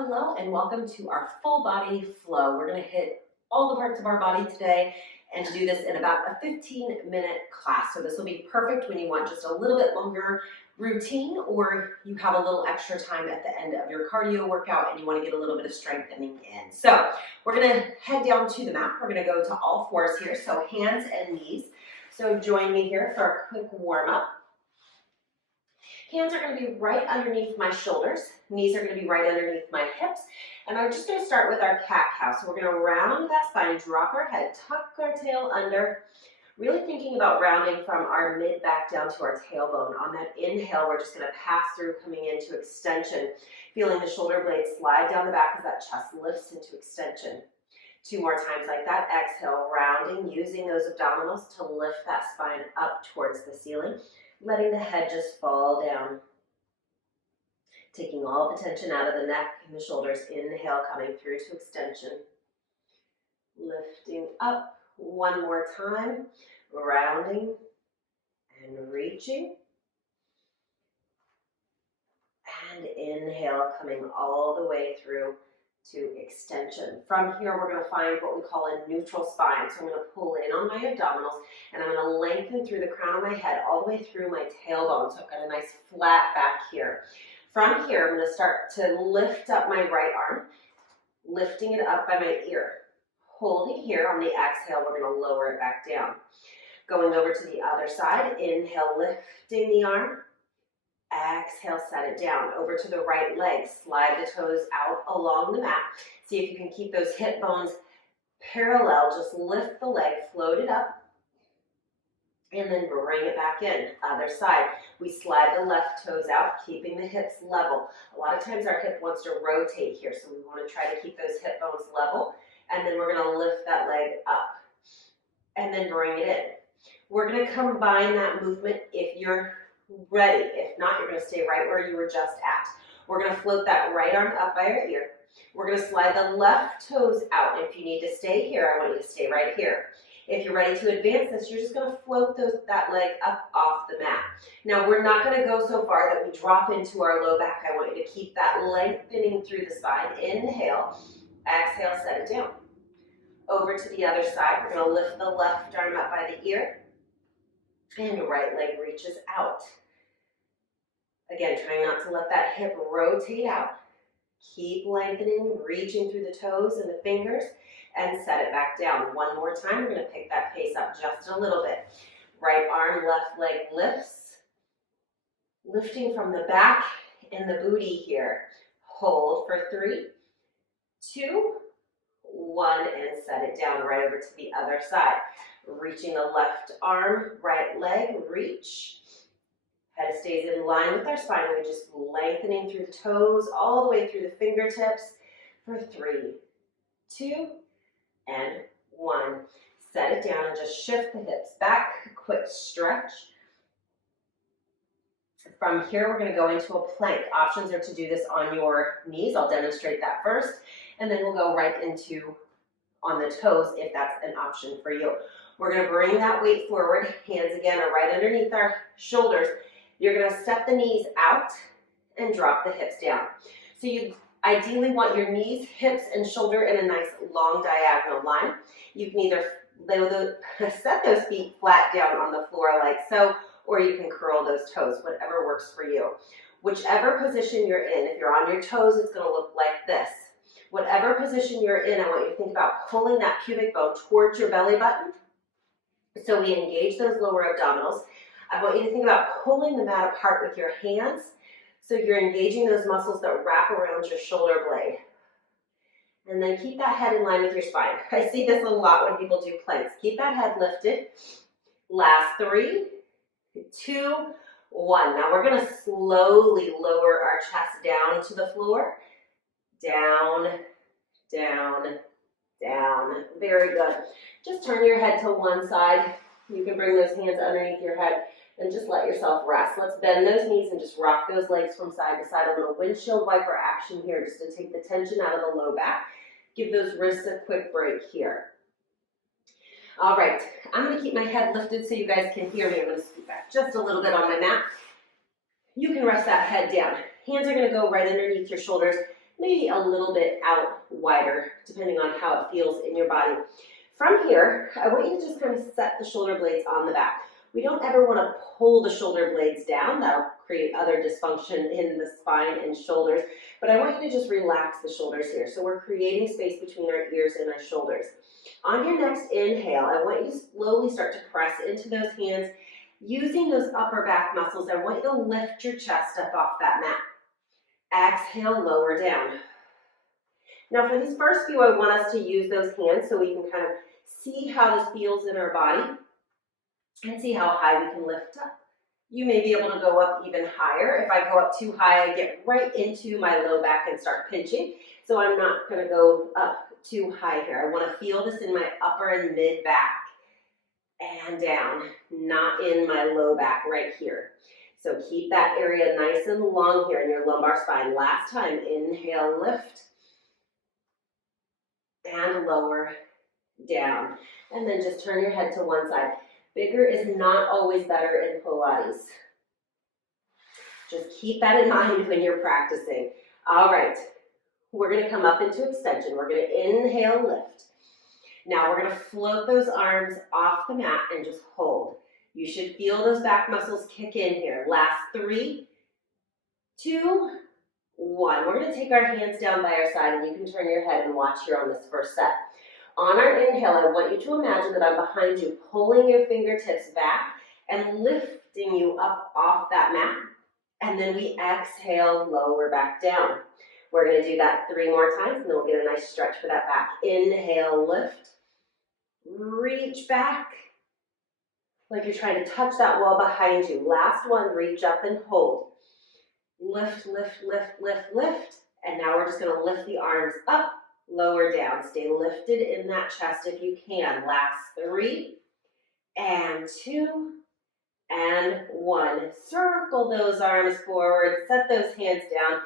Hello and welcome to our full body flow. We're going to hit all the parts of our body today and do this in about a 15-minute class. So this will be perfect when you want just a little bit longer routine or you have a little extra time at the end of your cardio workout and you want to get a little bit of strengthening in. So we're going to head down to the mat. We're going to go to all fours here, so hands and knees. So join me here for a quick warm up. Hands are going to be right underneath my shoulders. Knees are going to be right underneath my hips. And I'm just going to start with our cat-cow. So we're going to round that spine, drop our head, tuck our tail under, really thinking about rounding from our mid-back down to our tailbone. On that inhale, we're just going to pass through, coming into extension, feeling the shoulder blades slide down the back as that chest lifts into extension. 2 more times like that. Exhale, rounding, using those abdominals to lift that spine up towards the ceiling. Letting the head just fall down. Taking all the tension out of the neck and the shoulders. Inhale, coming through to extension. Lifting up. 1 more time. Rounding and reaching. And inhale, coming all the way through to extension. From here, we're going to find what we call a neutral spine. So I'm going to pull in on my abdominals, and I'm going to lengthen through the crown of my head all the way through my tailbone. So I've got a nice flat back here. From here, I'm going to start to lift up my right arm, lifting it up by my ear. Holding here on the exhale, we're going to lower it back down. Going over to the other side, inhale, lifting the arm. Exhale, set it down. Over to the right leg. Slide the toes out along the mat. See if you can keep those hip bones parallel. Just lift the leg, float it up, and then bring it back in. Other side. We slide the left toes out, keeping the hips level. A lot of times our hip wants to rotate here, so we want to try to keep those hip bones level. And then we're going to lift that leg up and then bring it in. We're going to combine that movement if you're ready. If not, you're going to stay right where you were just at. We're going to float that right arm up by our ear. We're going to slide the left toes out. If you need to stay here, I want you to stay right here. If you're ready to advance this, you're just going to float that leg up off the mat. Now, we're not going to go so far that we drop into our low back. I want you to keep that lengthening through the spine. Inhale, exhale, set it down. Over to the other side, we're going to lift the left arm up by the ear. And right leg reaches out. Again, trying not to let that hip rotate out. Keep lengthening, reaching through the toes and the fingers, and set it back down. 1 more time, we're going to pick that pace up just a little bit. Right arm, left leg lifts. Lifting from the back and the booty here. Hold for 3, 2, 1, and set it down right over to the other side. Reaching the left arm, right leg, reach. Head stays in line with our spine. We're just lengthening through the toes, all the way through the fingertips for 3, 2, and 1. Set it down and just shift the hips back. Quick stretch. From here, we're going to go into a plank. Options are to do this on your knees. I'll demonstrate that first. And then we'll go right into on the toes if that's an option for you. We're going to bring that weight forward. Hands again are right underneath our shoulders. You're going to step the knees out and drop the hips down. So you ideally want your knees, hips, and shoulder in a nice long diagonal line. You can either set those feet flat down on the floor like so, or you can curl those toes, whatever works for you. Whichever position you're in, if you're on your toes, it's going to look like this. Whatever position you're in, I want you to think about pulling that pubic bone towards your belly button. So we engage those lower abdominals. I want you to think about pulling the mat apart with your hands. So you're engaging those muscles that wrap around your shoulder blade. And then keep that head in line with your spine. I see this a lot when people do planks. Keep that head lifted. Last 3, 2, 1. Now we're going to slowly lower our chest down to the floor. Down, down, down. Very good. Just turn your head to one side. You can bring those hands underneath your head and just let yourself rest. Let's bend those knees and just rock those legs from side to side. A little windshield wiper action here just to take the tension out of the low back. Give those wrists a quick break here. All right, I'm going to keep my head lifted so you guys can hear me. I'm going to scoot back just a little bit on my mat. You can rest that head down. Hands are going to go right underneath your shoulders. maybe a little bit out wider, depending on how it feels in your body. From here, I want you to just kind of set the shoulder blades on the back. We don't ever want to pull the shoulder blades down. That'll create other dysfunction in the spine and shoulders. But I want you to just relax the shoulders here. So we're creating space between our ears and our shoulders. On your next inhale, I want you to slowly start to press into those hands. Using those upper back muscles, I want you to lift your chest up off that mat. Exhale, lower down. Now for these first few, I want us to use those hands so we can kind of see how this feels in our body and see how high we can lift up. You may be able to go up even higher. If I go up too high, I get right into my low back and start pinching. So I'm not going to go up too high here. I want to feel this in my upper and mid back and down, not in my low back right here. So keep that area nice and long here in your lumbar spine. Last time, inhale, lift, and lower, down. And then just turn your head to one side. Bigger is not always better in Pilates. Just keep that in mind when you're practicing. All right, we're going to come up into extension. We're going to inhale, lift. Now we're going to float those arms off the mat and just hold. You should feel those back muscles kick in here. Last 3, 2, 1. We're going to take our hands down by our side, and you can turn your head and watch here on this first set. On our inhale, I want you to imagine that I'm behind you, pulling your fingertips back and lifting you up off that mat. And then we exhale, lower back down. We're going to do that 3 more times, and then we'll get a nice stretch for that back. Inhale, lift. Reach back like you're trying to touch that wall behind you. Last one, reach up and hold. Lift, lift, lift, lift, lift. And now we're just going to lift the arms up, lower down. Stay lifted in that chest if you can. Last 3 and 2 and 1. Circle those arms forward. Set those hands down.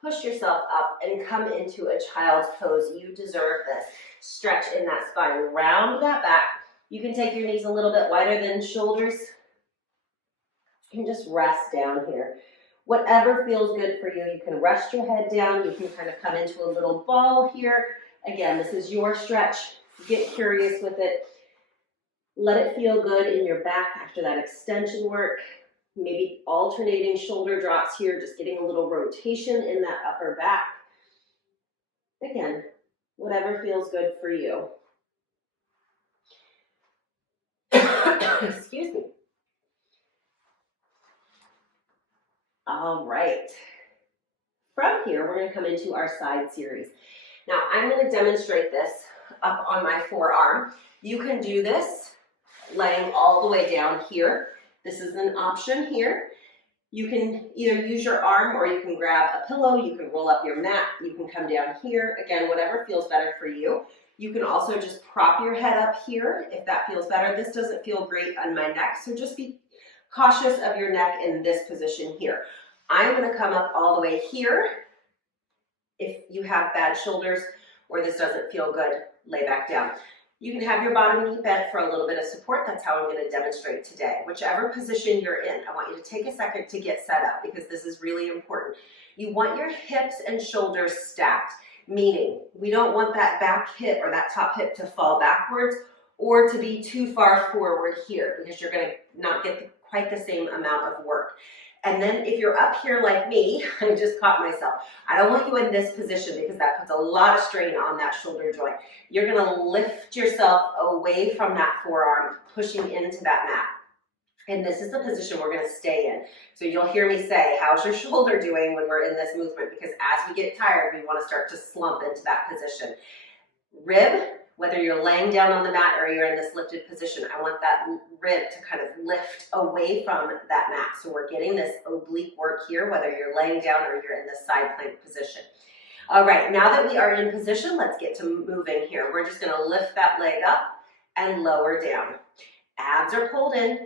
Push yourself up and come into a child's pose. You deserve this. Stretch in that spine. Round that back. You can take your knees a little bit wider than shoulders. You can just rest down here. Whatever feels good for you. You can rest your head down. You can kind of come into a little ball here. Again, this is your stretch. Get curious with it. Let it feel good in your back after that extension work. Maybe alternating shoulder drops here, just getting a little rotation in that upper back. Again, whatever feels good for you. Excuse me. All right. From here, we're going to come into our side series. Now, I'm going to demonstrate this up on my forearm. You can do this laying all the way down here. This is an option here. You can either use your arm or you can grab a pillow. You can roll up your mat. You can come down here. Again, whatever feels better for you. You can also just prop your head up here if that feels better. This doesn't feel great on my neck, so just be cautious of your neck in this position here. I'm going to come up all the way here. If you have bad shoulders or this doesn't feel good, lay back down. You can have your bottom knee bent for a little bit of support. That's how I'm going to demonstrate today. Whichever position you're in, I want you to take a second to get set up because this is really important. You want your hips and shoulders stacked, meaning we don't want that back hip or that top hip to fall backwards or to be too far forward here because you're going to not get quite the same amount of work. And then if you're up here like me, I just caught myself. I don't want you in this position because that puts a lot of strain on that shoulder joint. You're going to lift yourself away from that forearm, pushing into that mat. And this is the position we're going to stay in. So you'll hear me say, how's your shoulder doing when we're in this movement? Because as we get tired, we want to start to slump into that position. Rib, whether you're laying down on the mat or you're in this lifted position, I want that rib to kind of lift away from that mat. So we're getting this oblique work here, whether you're laying down or you're in this side plank position. All right, now that we are in position, let's get to moving here. We're just going to lift that leg up and lower down. Abs are pulled in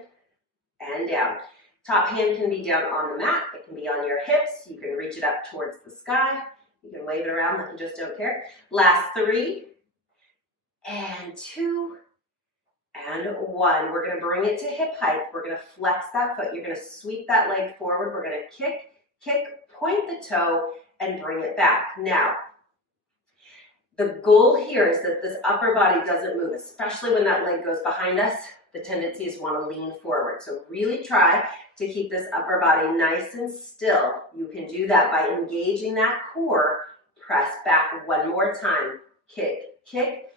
and down. Top hand can be down on the mat. It can be on your hips. You can reach it up towards the sky. You can wave it around like you just don't care. Last 3 and 2 and 1. We're going to bring it to hip height. We're going to flex that foot. You're going to sweep that leg forward. We're going to kick, kick, point the toe, and bring it back. Now, the goal here is that this upper body doesn't move, especially when that leg goes behind us. The tendency is want to lean forward. So really try to keep this upper body nice and still. You can do that by engaging that core. Press back one more time. Kick, kick,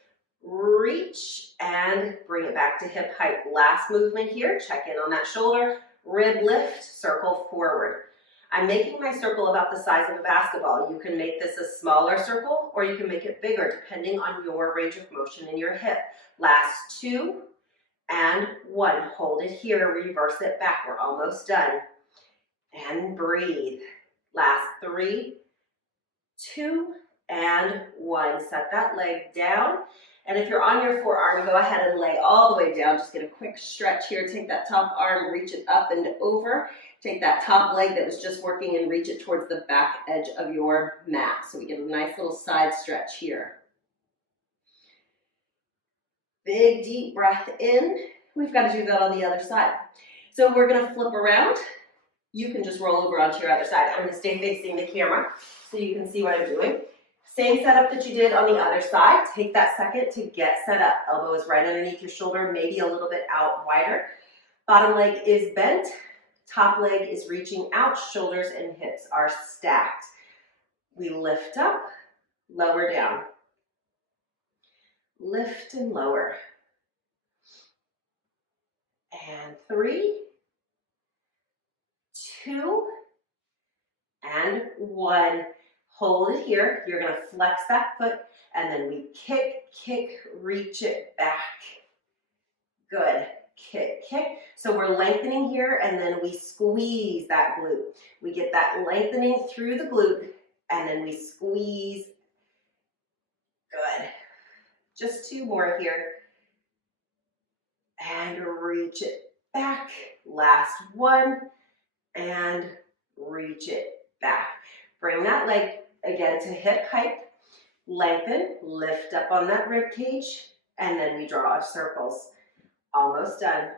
reach, and bring it back to hip height. Last movement here. Check in on that shoulder. Rib lift, circle forward. I'm making my circle about the size of a basketball. You can make this a smaller circle or you can make it bigger depending on your range of motion in your hip. Last 2 and 1. Hold it here, reverse it back. We're almost done. And breathe. Last 3, 2, and 1. Set that leg down. And if you're on your forearm, go ahead and lay all the way down. Just get a quick stretch here. Take that top arm, reach it up and over. Take that top leg that was just working and reach it towards the back edge of your mat. So we get a nice little side stretch here. Big deep breath in. We've got to do that on the other side. So we're going to flip around. You can just roll over onto your other side. I'm going to stay facing the camera so you can see what I'm doing. Same setup that you did on the other side. Take that second to get set up. Elbow is right underneath your shoulder, maybe a little bit out wider. Bottom leg is bent. Top leg is reaching out. Shoulders and hips are stacked. We lift up, lower down. Lift and lower. And 3, 2, and 1. Hold it here. You're going to flex that foot, and then we kick, kick, reach it back. Good. Kick, kick. So we're lengthening here, and then we squeeze that glute. We get that lengthening through the glute, and then we squeeze. Good. Just 2 more here. And reach it back. Last 1, and reach it back. Bring that leg again to hip height, lengthen, lift up on that rib cage, and then we draw our circles. Almost done.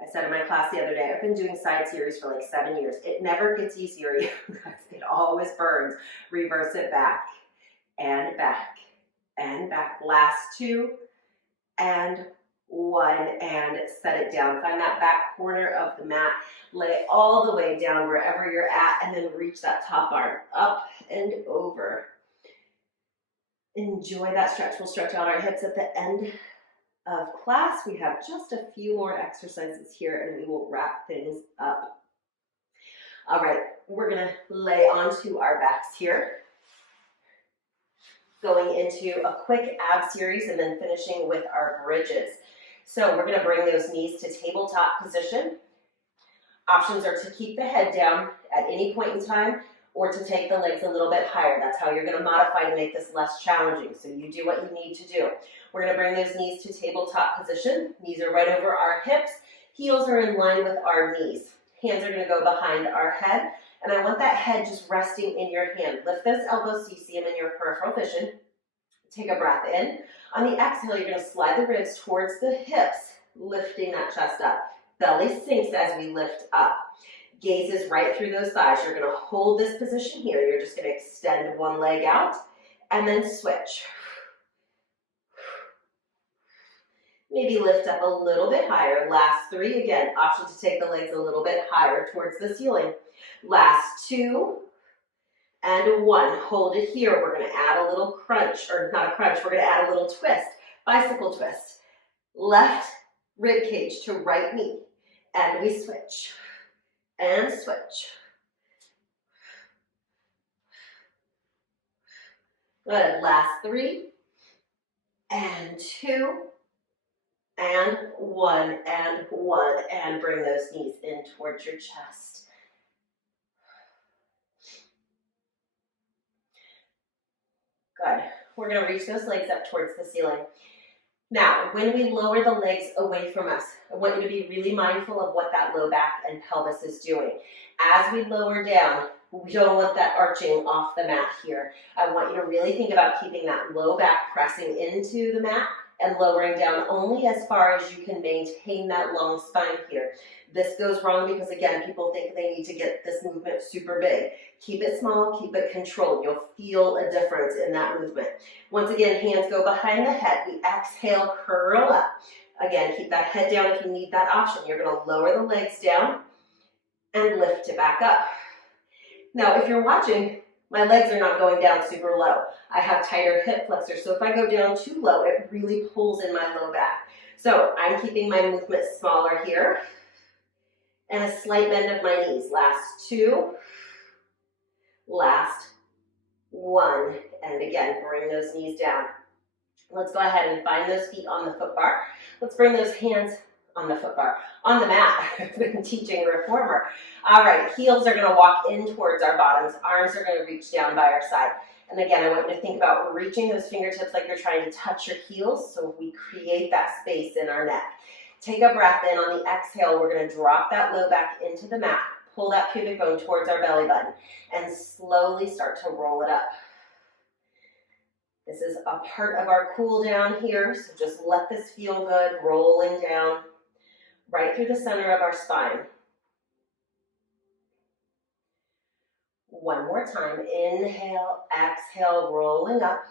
I said in my class the other day, I've been doing side series for like 7 years. It never gets easier. It always burns. Reverse it back, and back, and back. Last 2, and 1, and set it down. Find that back corner of the mat. Lay all the way down wherever you're at, and then reach that top arm up and over. Enjoy that stretch. We'll stretch out our hips at the end of class. We have just a few more exercises here, and we will wrap things up. All right, we're going to lay onto our backs here. Going into a quick ab series and then finishing with our bridges. So we're going to bring those knees to tabletop position. Options are to keep the head down at any point in time or to take the legs a little bit higher. That's how you're going to modify to make this less challenging. So you do what you need to do. We're going to bring those knees to tabletop position. Knees are right over our hips. Heels are in line with our knees. Hands are going to go behind our head. And I want that head just resting in your hand. Lift those elbows so you see them in your peripheral vision. Take a breath in. On the exhale, you're going to slide the ribs towards the hips, lifting that chest up. Belly sinks as we lift up. Gaze is right through those thighs. You're going to hold this position here. You're just going to extend one leg out and then switch. Maybe lift up a little bit higher. Last 3, again, option to take the legs a little bit higher towards the ceiling. Last 2, and 1. Hold it here. We're going to add a little crunch, or not a crunch, we're going to add a little twist. Bicycle twist. Left rib cage to right knee. And we switch. And switch. Good. Last 3, and 2, and 1, and 1. And bring those knees in towards your chest. Good. We're going to reach those legs up towards the ceiling. Now, when we lower the legs away from us, I want you to be really mindful of what that low back and pelvis is doing. As we lower down, we don't want that arching off the mat here. I want you to really think about keeping that low back pressing into the mat and lowering down only as far as you can maintain that long spine here. This goes wrong because, again, people think they need to get this movement super big. Keep it small, keep it controlled. You'll feel a difference in that movement. Once again, hands go behind the head. We exhale, curl up. Again, keep that head down if you need that option. You're going to lower the legs down and lift it back up. Now, if you're watching, my legs are not going down super low. I have tighter hip flexors, so if I go down too low, it really pulls in my low back. So I'm keeping my movement smaller here, and a slight bend of my knees. Last 2, last 1, and again, bring those knees down. Let's go ahead and find those feet on the foot bar. Let's bring those hands on the foot bar, on the mat. I've been teaching reformer. All right, heels are gonna walk in towards our bottoms. Arms are gonna reach down by our side. And again, I want you to think about reaching those fingertips like you're trying to touch your heels, so we create that space in our neck. Take a breath in. On the exhale, we're gonna drop that low back into the mat, pull that pubic bone towards our belly button, and slowly start to roll it up. This is a part of our cool down here, so just let this feel good, rolling down right through the center of our spine. One more time. Inhale, exhale, rolling up.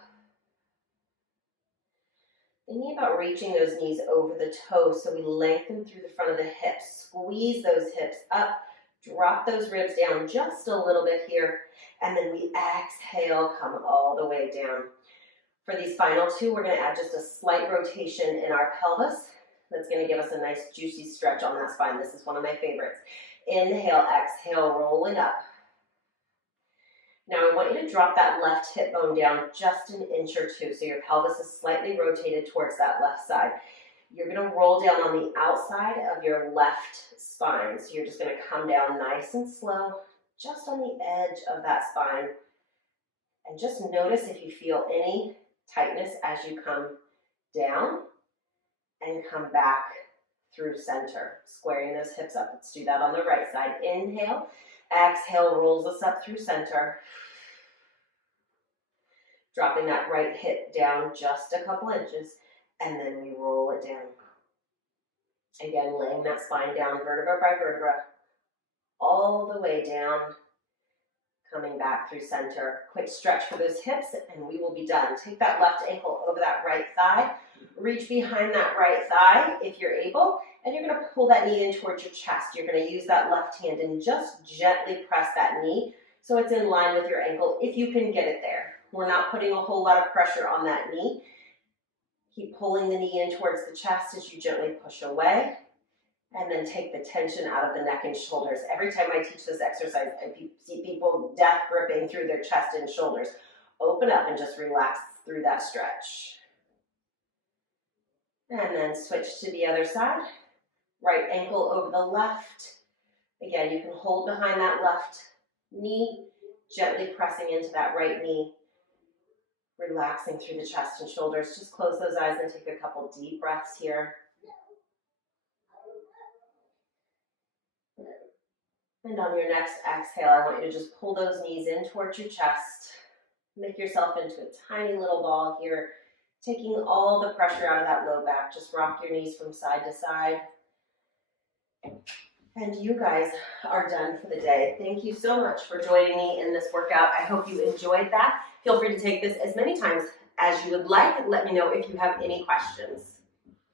Thinking about reaching those knees over the toes so we lengthen through the front of the hips. Squeeze those hips up. Drop those ribs down just a little bit here. And then we exhale, come all the way down. For these final 2, we're going to add just a slight rotation in our pelvis. That's going to give us a nice juicy stretch on that spine. This is one of my favorites. Inhale, exhale, rolling up. Now I want you to drop that left hip bone down just an inch or 2 so your pelvis is slightly rotated towards that left side. You're going to roll down on the outside of your left spine. So you're just going to come down nice and slow, just on the edge of that spine. And just notice if you feel any tightness as you come down and come back through center, squaring those hips up. Let's do that on the right side. Inhale, exhale, rolls us up through center. Dropping that right hip down just a couple inches, and then we roll it down. Again, laying that spine down vertebra by vertebra, all the way down, coming back through center. Quick stretch for those hips, and we will be done. Take that left ankle over that right thigh. Reach behind that right thigh if you're able, and you're going to pull that knee in towards your chest. You're going to use that left hand and just gently press that knee so it's in line with your ankle if you can get it there. We're not putting a whole lot of pressure on that knee. Keep pulling the knee in towards the chest as you gently push away, and then take the tension out of the neck and shoulders. Every time I teach this exercise, I see people death gripping through their chest and shoulders. Open up and just relax through that stretch. And then switch to the other side. Right ankle over the left. Again, you can hold behind that left knee, gently pressing into that right knee, relaxing through the chest and shoulders. Just close those eyes and take a couple deep breaths here. And on your next exhale, I want you to just pull those knees in towards your chest. Make yourself into a tiny little ball here, taking all the pressure out of that low back. Just rock your knees from side to side. And you guys are done for the day. Thank you so much for joining me in this workout. I hope you enjoyed that. Feel free to take this as many times as you would like. Let me know if you have any questions.